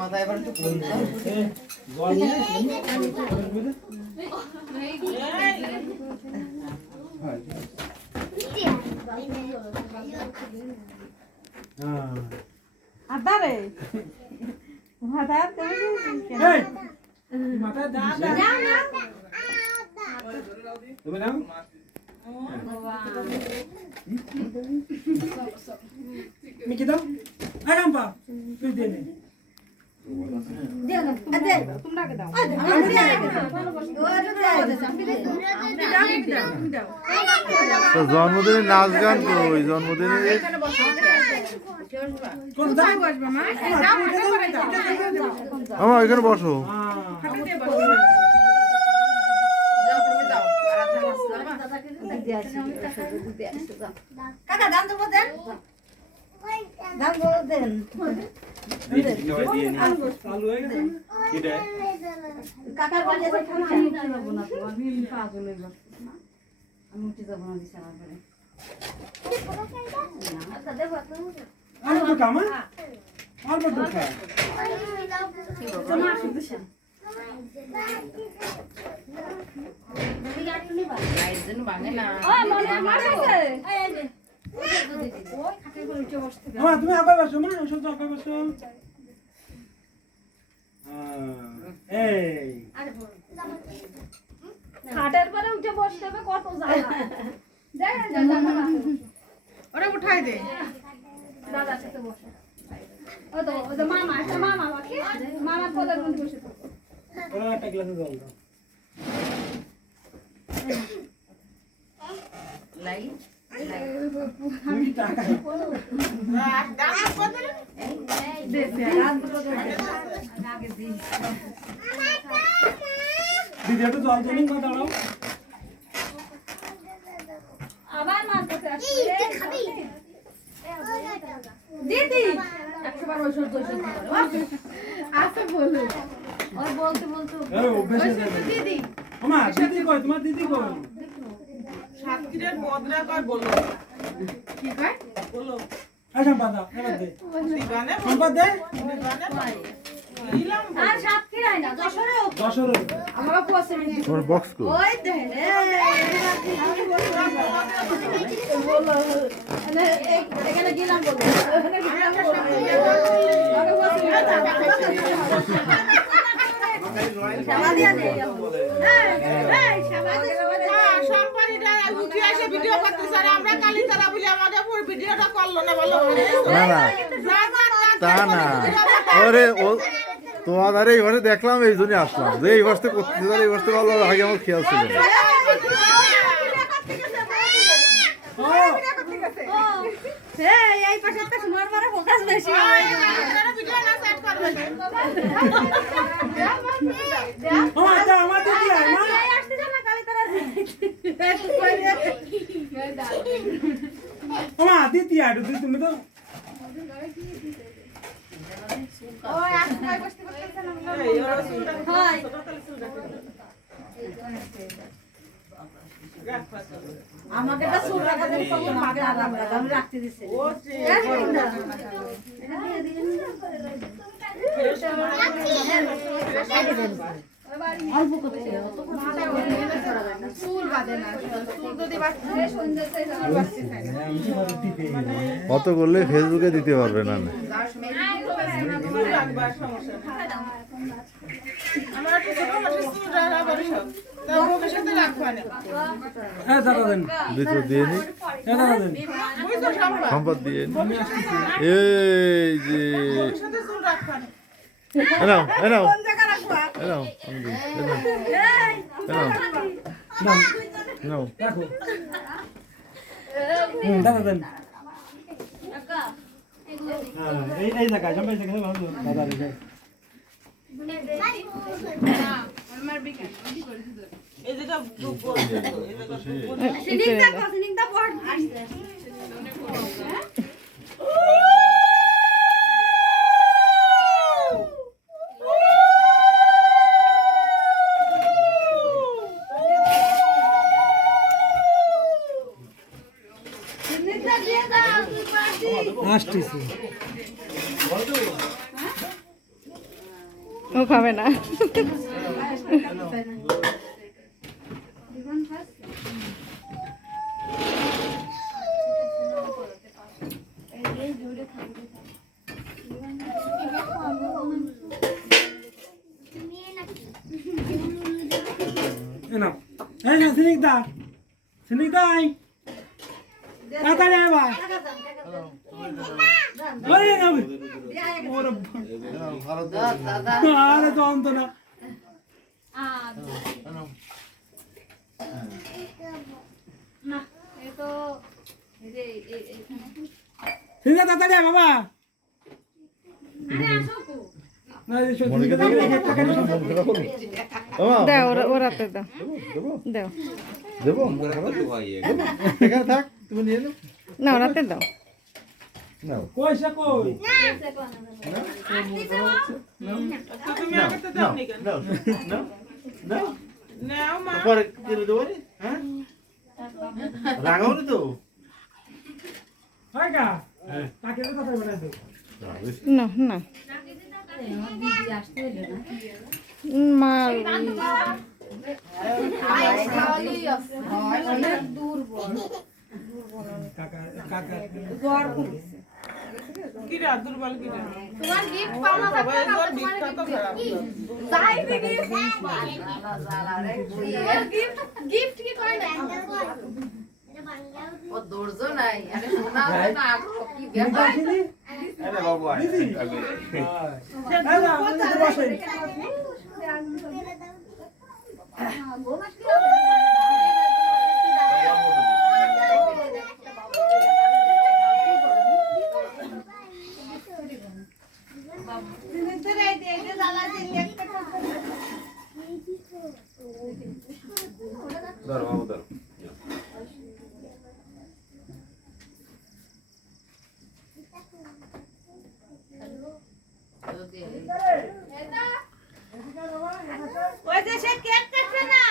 মাথায় এবার একটু জল আদারে মাথা মাথায় দাও তুমি নাও মিকি দাও আগাম পা তুই দে নে তোমরাকে দাও তো জন্মদিনে নাচ গান তো ওই জন্মদিনে আমার এখানে বসো কাকা দাম দেবো দেন দাম দেবো দেন কাকার বাড়ি আমি যাবো না তো আমি পাগল হইব আমি উঠে যাবো না বিছানা করে আচ্ছা দেবো আর তো কামা আর বড় খা তোমার সুবিধা তুমি আবার বসো মা ওষুধ আবার বসো এই খাটের পরে উঠে বসতে হবে কত জ্বালা ওরে উঠাই দে দাদা সাথে বসে ও তো মামা একটা মামা বাকি মামা পদের মধ্যে বসে থাকো ওরা একটা গ্লাসে জল দাও লাই তুমি টাকা দিদি একটু জল তো নিন দাঁড়াও আবার মারতে দিদি 100 বার ওষুধ আচ্ছা বলো ওই বলতে এই অভ্যাস হয়ে যাবে দিদি আমা দিদি কই তোমার দিদি কই সাতক্ষীরার বদরা কয় বলো কি কয় বলো আচ্ছা বাদা এবার দে দিবানে সম্পদ দে দিলাম আর সাতক্ষীরাই না যশোরেও 10 আমরা কোসে তোমার বক্স কো ওই দেখেন এখানে গেলাম বলবো এখানে গেলাম ভিডিও করতেছে আর আমরা কালি তারা বলি আমাদের পুরো ভিডিওটা করলো না বলো না না তা না ওরে ও তোমাদের এই ঘরে দেখলাম এই জন্য আসলাম যে এই বসতে করতে এই বসতে ভালো আগে আমার খেয়াল ছিল না। এই পাশে একটা সুমার মারা ফোকাস বেশি ভিডিও না সেট করবে আমার দিদি আয় মা আসতে জানা কালি তারা আমা দিদি আয় দিদি তুমি তো ওই আসতে বসতে বসতে না হয় আমাকে একটা সুর রাখা দেন কত মাকে আরাম রাখা আমি রাখতে দিছি ও অল্প করতে চুল বাঁধে না চুল যদি বাঁধতে সন্ধ্যাতে কত করলে ফেসবুকে দিতে পারবে না না আমার একটা ছোট মাসের চুল রাখা সব তাও ভবিষ্যতে রাখবা না হ্যাঁ দাদা দেন দিতে দিয়ে নি হ্যাঁ দাদা দেন বুঝছো সম্ভব সম্পদ দিয়ে নি আমি আসতেছি এই যে ভবিষ্যতে চুল রাখবা না এনাও এনাও কোন জায়গা রাখবা এনাও আমি দিই এনাও নাও এনাও রাখো দাদা দেন হ্যাঁ এই জায়গায় সবাই জায়গায় ভালো দাদা রে এই যেটা সিনিংটা পড় আসছে সিনিংটা দিয়ে দাও তুই পারবি আসতেছি ও খাবে না। এ নাও। এই না সিনিকদা। সিনিকদা আই। তাড়াতাড়ি আয় বাবা। ওরে না। ওরে আরে তো অন্ত না। না এ তো এই যে সিনিকদা তাড়াতাড়ি আয় বাবা। আরে আসো কো না এই সিনিকদা দেবে একটা কেন? দাও ওরাতে দাও দাও দেবো এখানে থাক তুমি নিয়ে নাও না ওরাতে দাও। নাও পয়সা কই? তুমি আমাকে তো দাও নি কেন? নাও নাও নাও নাও মা। পরে কিনে দেবো রে হ্যাঁ রাগাও নি তো হয় কা? তাকে তো কথা বলে দে। না না দিদি আসতে হলো না মা অনেক দুর্বল কাকা কাকা কি রে দুর্বল কি রে? তোমার গিফট পাওনা সবাই তোর দিকটা তো খারাপ। যাই দিদি গিফট কি কয় না ও ধৈর্য নাই আরে শোনা না আগ্রহ কি নিতে ব্যাপার আসিনি? আরে বাবু আয় দিদি? আগে এই না, আপনি তো বসেন। ধরো বাবু ধরো ওই যে সে কেক কাটবে না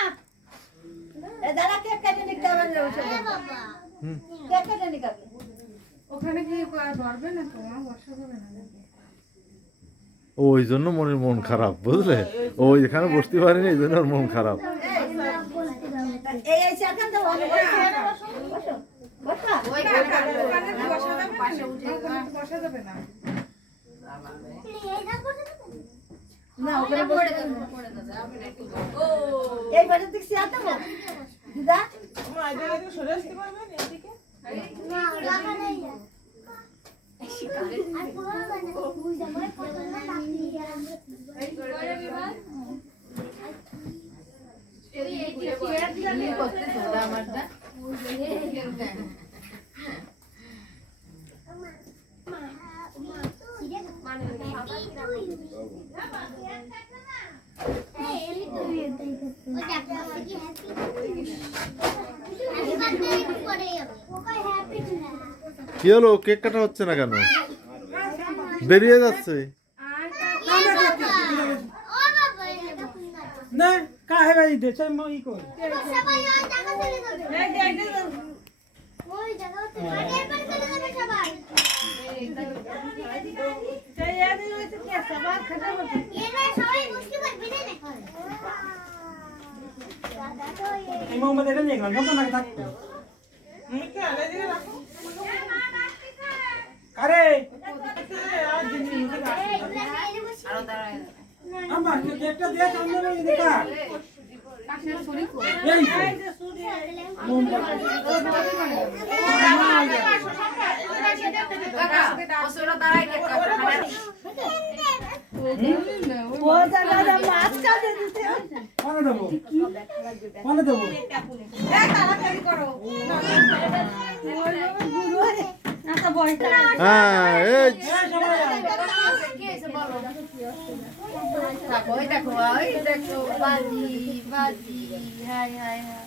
এ দাদা কেক কাটে নিতে হবে না কেক কাটে নিতে হবে ওখানে কি ধরবে না তো বসা যাবে না। ওই জন্য মনের মন খারাপ বুঝলে ওই এখানে বসতে পারিনি এই জন্য ওর মন খারাপ এই এই সেখান তো বসো বসো বসো ওই ওখানে বসা যাবে না। পাশে উঠে ওখানে বসা যাবে না। না ওখানে পড়ে বসে যাবে পড়ে যাবে আপনি একটু ও এই বাড়ি থেকে সিয়া তো দিদা মা এটা একটু সরে আসতে পারবেন এদিকে? কি করতে তোলা আমারটা কি হলো কেক কাটা হচ্ছে না কেন বেরিয়ে যাচ্ছে না কাহে বাড়ি দে চাই মই কই এই মো মধ্যে নিয়ে গেলাম যত না থাক তুমি কি আলে দিয়ে রাখো? আরে আর জিনিস মুখে রাখো। আরো দাঁড়ায় আমার কেকটা দিয়ে সামনে নিয়ে দেখা কাশির ছুরি কই এই কাকা ওসরা দাঁড়ায় কেক কাটা ও জায়গা মাছ চাও দিয়ে দিতে কোনে দেবো কোনে দেবো তাড়াতাড়ি করো আচ্ছা বয়টা হ্যাঁ এই এই সবাই কি হইছে বলো দেখো ওই দেখো ওই দেখো বাজি বাজি হাই হাই হাই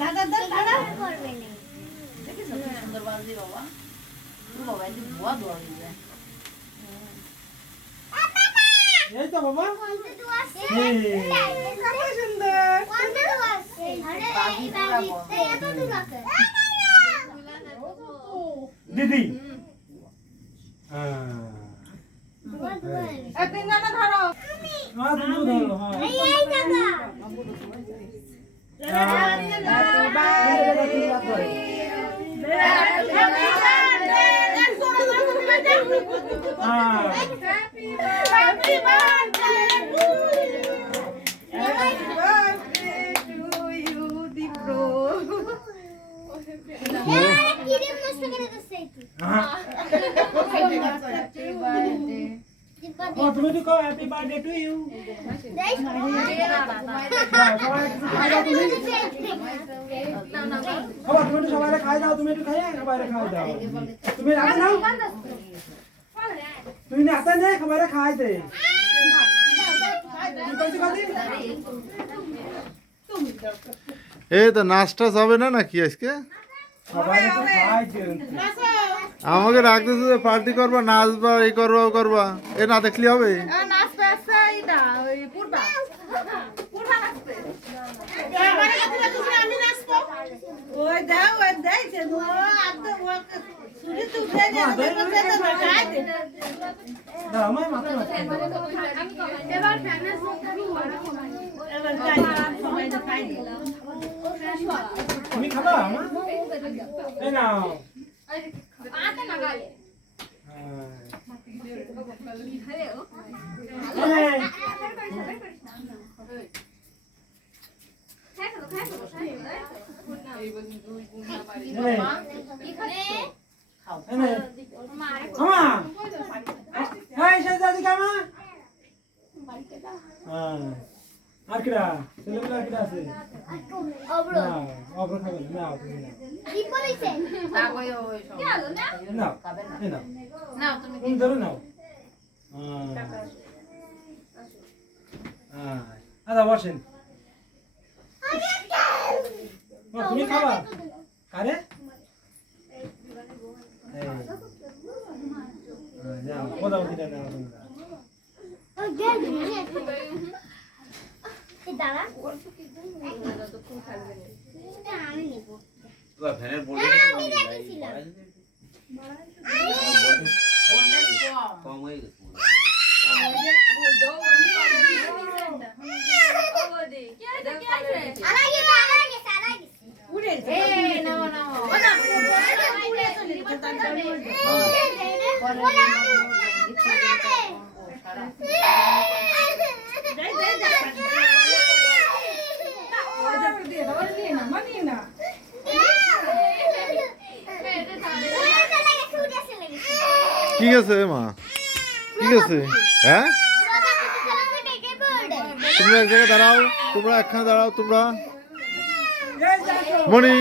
দাদা দাদা দেখিস কি সুন্দর বাজি বাবা তুই বাবা এই বুয়া দোয়া দিবে এই তো বাবা দিদি তিনজনে ধরো। হ্যাঁ তুমি ধরো হ্যাঁ তুমি তো কো হ্যাপি বার্থডে টু ইউ খাবার তুমি তো সবাই খাই দাও তুমি একটু খাই সবাই খাই দাও তুমি রাখো নাও তুমি না আতে নে সবাই খাই দে এই তো নাস্তা হবে না নাকি আজকে সবাই তো খাই দে আমাকে ডাকতেছে যে পার্টি করবা নাচবা এই করবা ও করবা এ না দেখলি হবে নাচতে আসছে এইটা ওই পূর্বা নাচতে। আমি নাচবো। ওই দেয়ছে ও আদে ও সুরি তো উঠে যায় তো খাই দে। দাও আমি মাথা না এবার ফ্যানের এবার খাই সবাই তো খাই দে। তুমি খাবা মা এই নাও আতে না গালে আর কিরা ছেলেগুলো আর কিরা আছে অব্র খাবে না তাকই ওই সব নাও এই নাও নাও তুমি তুমি ধরে নাও আচ্ছা বসেন তুমি খাবা আরে যাও কোথাও দিলে না ফ্যানের বলে কম হয়ে গেছে কি আছে মা কি আছে হ্যাঁ তোমরা এক জায়গায় দাঁড়াও তোমরা একখানে দাঁড়াও তোমরা মণি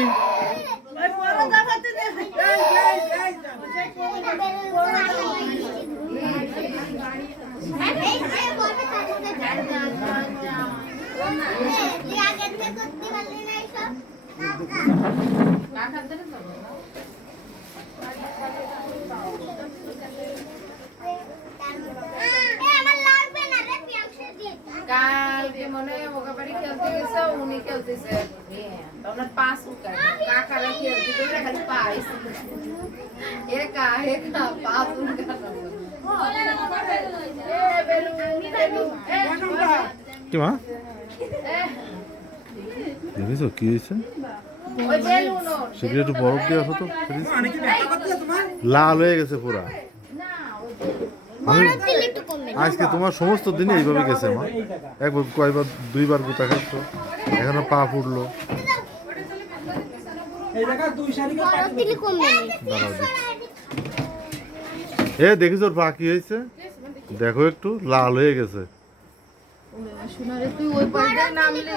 কালকে মনে হয় ওকে বাড়ি খেলতে গেছে উনি খেলতেছে তোমরা পাঁচ উঠা কাকারা খেলতে গেলে খালি পাইস একা পাঁচ উঠা কি মা দেখেছো কি হয়েছে ওই বেলুন সেগুলো একটু বরফ দিয়ে আসো তো অনেকে ব্যথা করতেছে তোমার লাল হয়ে গেছে পুরা আমি আজকে তোমার সমস্ত দিনে এইভাবে গেছে মা একবার কয়বার দুইবার গুতা খাইছো এখনো পা ফুটলো এই জায়গা দুই শাড়িকে দাঁড়াও এ দেখিস ওর পা কি হয়েছে দেখো একটু লাল হয়ে গেছে সোনারে তুই ওই পাশে নামলে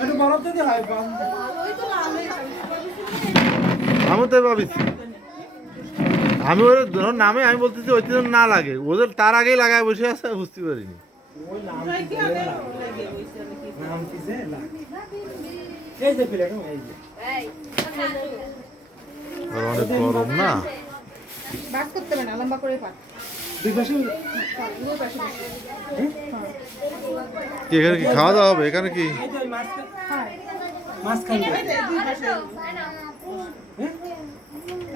একটু বরফ দিতে হয় আমি তো ভাবিছি আমি ওর যখন নামে আমি বলতেছি ওই জন্য না লাগে ওদের তার আগেই লাগায় বসে আছে বুঝতে পারিনি ওই নাম কিসে এই যে প্লেট এই যে আর অনেক গরম না বাস করতে হবে না লম্বা করে পাঠ দুই পাশে কি এখানে কি খাওয়া দাওয়া হবে এখানে কি এই যে মাছ খাই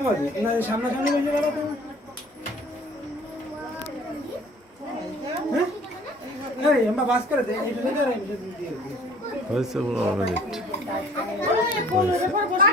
বাজে না সামনাসামনি বেশি বেলা তো হ্যাঁ এই আমরা বাস করে দেই এইটা দিয়ে হয়েছে 15 মিনিট বসে